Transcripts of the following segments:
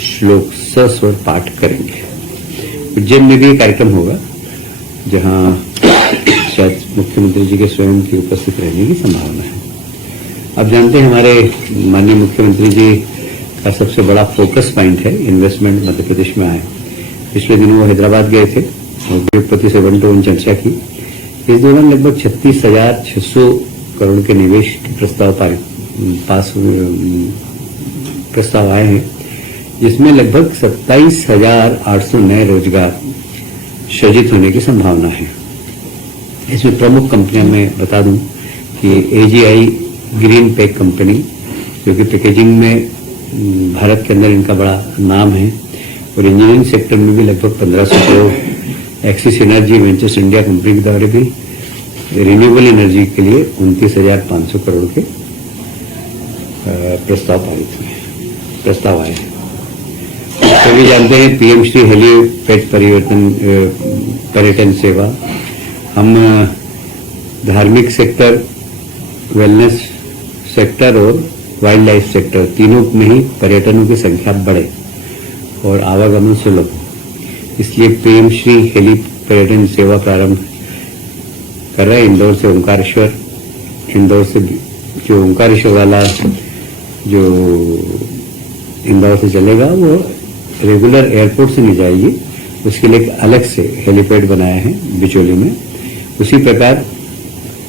श्लोक सस्वर पाठ करेंगे। उज्जैन में भी कार्यक्रम होगा जहां शायद मुख्यमंत्री जी के स्वयं की उपस्थित रहने की संभावना है। आप जानते हैं हमारे माननीय मुख्यमंत्री जी का सबसे बड़ा फोकस पॉइंट है इन्वेस्टमेंट मध्य प्रदेश में आए। पिछले दिनों वो हैदराबाद गए थे और उद्योगपति से वन टू वन चर्चा की। इस दौरान लगभग 36,600 करोड़ के निवेश के प्रस्ताव आए हैं, जिसमें लगभग 27,800 नए रोजगार सृजित होने की संभावना है। इसमें प्रमुख कंपनियां मैं बता दूं कि एजीआई ग्रीन पैक कंपनी, जो कि पैकेजिंग में भारत के अंदर इनका बड़ा नाम है, और इंजीनियरिंग सेक्टर में भी लगभग 1,500 crore. Axis energy ventures India company के द्वारा भी रिन्यूएबल एनर्जी के लिए 29,500 करोड़ के प्रस्ताव आए हैं। सभी जानते हैं पीएम श्री हेलीपैड पर्यटन सेवा। हम धार्मिक सेक्टर, वेलनेस सेक्टर और वाइल्ड लाइफ सेक्टर तीनों में ही पर्यटनों की संख्या बढ़े और आवागमन सुलभ हो, इसलिए पीएम श्री हेली पर्यटन सेवा प्रारंभ कर रहे हैं। इंदौर से ओंकारेश्वर, इंदौर से जो ओंकारेश्वर वाला जो इंदौर से चलेगा वो रेगुलर एयरपोर्ट से नहीं जाएगी, उसके लिए एक अलग से हेलीपैड बनाया है बिचौली में। उसी प्रकार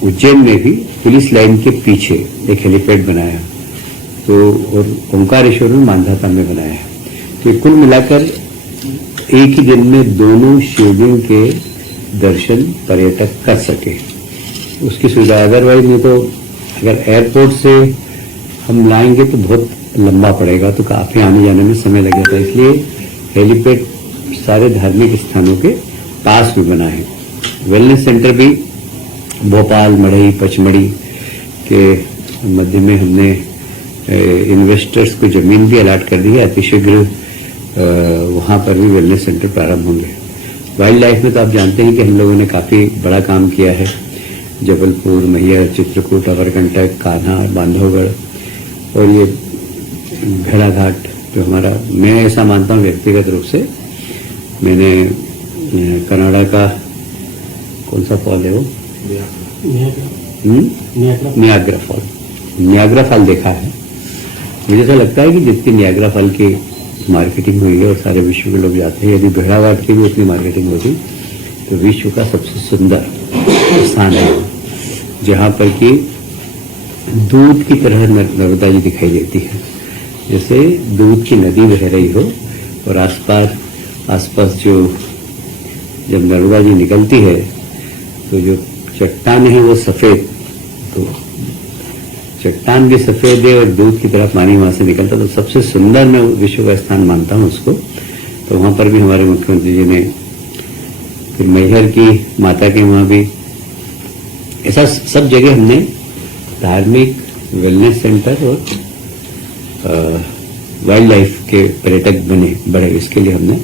उज्जैन में भी पुलिस लाइन के पीछे एक हेलीपैड बनाया है, तो और ओंकारेश्वर में मांधाता में बनाया है। तो कुल मिलाकर एक ही दिन में दोनों शिवलिंग के दर्शन पर्यटक कर सके, उसकी सुविधा। अदरवाइज नहीं तो अगर एयरपोर्ट से हम लाएंगे तो बहुत लंबा पड़ेगा, तो काफी आने जाने में समय लगेगा। इसलिए हेलीपैड सारे धार्मिक स्थानों के पास भी बना है। वेलनेस सेंटर भी भोपाल, मढ़ई, पचमढ़ी के मध्य में हमने इन्वेस्टर्स को जमीन भी अलॉट कर दी है। अतिशीघ्र वहां पर भी वेलनेस सेंटर प्रारंभ होंगे। वाइल्ड लाइफ में तो आप जानते हैं कि हम लोगों ने काफी बड़ा काम किया है। जबलपुर, मैहर, चित्रकूट, अमरकंटक, कान्हा, बांधवगढ़ और ये भेड़ाघाट जो हमारा, मैं ऐसा मानता हूं व्यक्तिगत रूप से, मैंने कनाडा का कौन सा फॉल है वो, नियाग्रा फॉल देखा है। मुझे ऐसा लगता है कि जितनी नियाग्रा फॉल की मार्केटिंग हुई है और सारे विश्व के लोग जाते हैं, यदि भेड़ाघाट की भी उतनी मार्केटिंग होती तो विश्व का सबसे सुंदर स्थान है, जहां पर कि दूध की तरह नर्मदा जी दिखाई देती है, जैसे दूध की नदी बह रही हो और आसपास जो जब नर्मदा जी निकलती है तो जो चट्टान है वो सफेद, तो चट्टान भी सफेद है और दूध की तरह पानी वहां से निकलता, तो सबसे सुंदर मैं विश्व का स्थान मानता हूं उसको। तो वहां पर भी हमारे मुख्यमंत्री जी ने, फिर मैहर की माता के वहां भी, ऐसा सब जगह हमने धार्मिक, वेलनेस सेंटर और वाइल्ड लाइफ के पर्यटक बढ़े। इसके लिए हमने,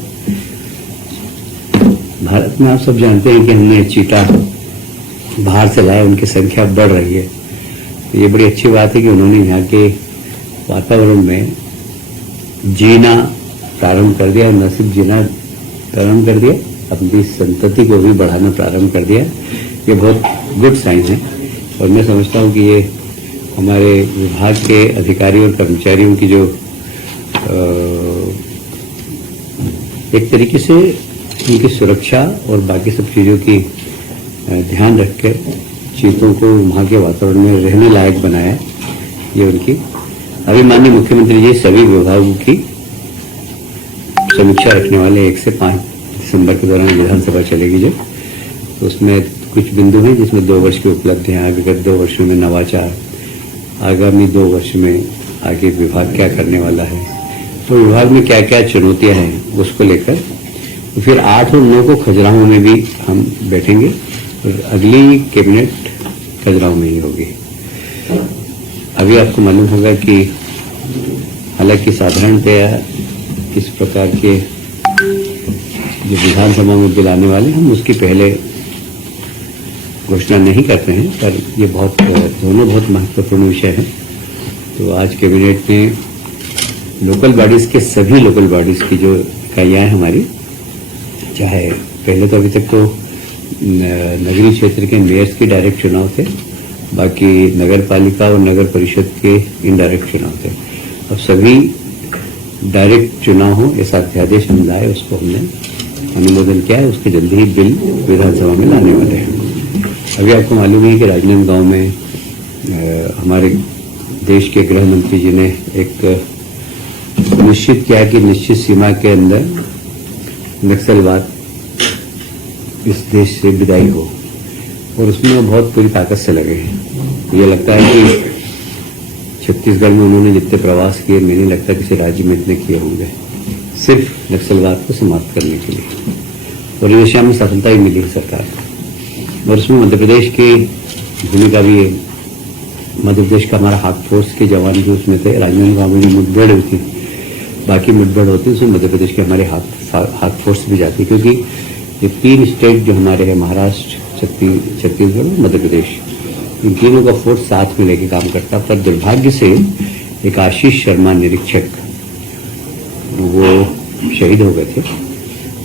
भारत में आप सब जानते हैं कि हमने चीता बाहर से लाए, उनकी संख्या बढ़ रही है। तो ये बड़ी अच्छी बात है कि उन्होंने यहाँ के वातावरण में जीना प्रारंभ कर दिया, न सिर्फ जीना प्रारंभ कर दिया, अपनी संतति को भी बढ़ाना प्रारंभ कर दिया। ये बहुत गुड साइन है और मैं समझता हूँ कि ये हमारे विभाग के अधिकारियों और कर्मचारियों की जो एक तरीके से उनकी सुरक्षा और बाकी सब चीजों की ध्यान रख कर चीतों को वहां के वातावरण में रहने लायक बनाया, ये उनकी। अभी माननीय मुख्यमंत्री जी सभी विभागों की समीक्षा रखने वाले 1 से 5 दिसंबर के दौरान विधानसभा चलेगी जो, तो उसमें कुछ बिंदु हैं जिसमें 2 वर्ष की उपलब्धियां, विगत 2 वर्षों में नवाचार, आगामी 2 वर्ष में आगे विभाग क्या करने वाला है, तो विभाग में क्या क्या चुनौतियां हैं उसको लेकर। तो फिर 8 और 9 को खजुराहो में भी हम बैठेंगे और अगली कैबिनेट खजुराहो में ही होगी। अभी आपको मालूम होगा कि हालांकि साधारणतया इस प्रकार के जो विधानसभा में बिल आने वाले, हम उसकी पहले घोषणा नहीं करते हैं, पर ये दोनों बहुत महत्वपूर्ण विषय है। तो आज कैबिनेट ने लोकल बॉडीज के सभी लोकल बॉडीज की जो इकाइयाँ हैं हमारी, चाहे पहले तो अभी तक तो नगरीय क्षेत्र के मेयर्स के डायरेक्ट चुनाव थे, बाकी नगर पालिका और नगर परिषद के इनडायरेक्ट चुनाव थे। अब सभी डायरेक्ट चुनाव हो ऐसा अध्यादेश हम लाए, उसको हमने अनुमोदन किया है, उसके जल्दी ही बिल विधानसभा में लाने वाले हैं। अभी आपको मालूम है कि राजनांदगांव में हमारे देश के गृह मंत्री जी ने एक निश्चित किया कि निश्चित सीमा के अंदर नक्सलवाद इस देश से विदाई हो, और उसमें वो बहुत पूरी ताकत से लगे हैं। ये लगता है कि छत्तीसगढ़ में उन्होंने जितने प्रवास किए, मुझे नहीं लगता किसी राज्य में इतने किए होंगे, सिर्फ नक्सलवाद को समाप्त करने के लिए, और ये दिशा में सफलता ही मिली है सरकार को। और उसमें मध्य प्रदेश की भूमिका भी है। मध्य प्रदेश का हमारा हाक फोर्स के जवान भी उसमें थे। राजनांदगांव में जो मुठभेड़ हुई थी, बाकी मुठभेड़ होती है, उसमें मध्य प्रदेश के हमारे हाक फोर्स भी जाती है, क्योंकि ये 3 स्टेट जो हमारे हैं, महाराष्ट्र, छत्तीसगढ़, मध्य प्रदेश, इन तीनों का फोर्स साथ में लेके काम करता। पर दुर्भाग्य से एक आशीष शर्मा निरीक्षक वो शहीद हो गए थे,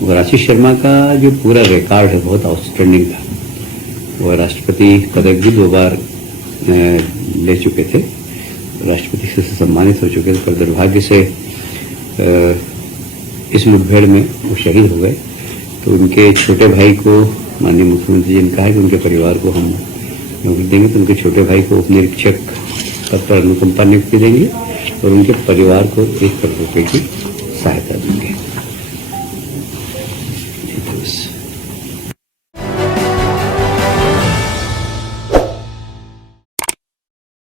और आशीष शर्मा का जो पूरा रिकॉर्ड है बहुत आउटस्टैंडिंग था। वो राष्ट्रपति पदक भी 2 बार ले चुके थे, राष्ट्रपति से सम्मानित हो चुके थे, पर दुर्भाग्य से इस मुठभेड़ में वो शहीद हो गए। तो उनके छोटे भाई को माननीय मुख्यमंत्री जी ने कहा कि उनके परिवार को हम नौकरी देंगे, तो उनके छोटे भाई को उप निरीक्षक पद पर अनुकंपा नियुक्ति देंगे, और उनके परिवार को 1 करोड़ रुपए की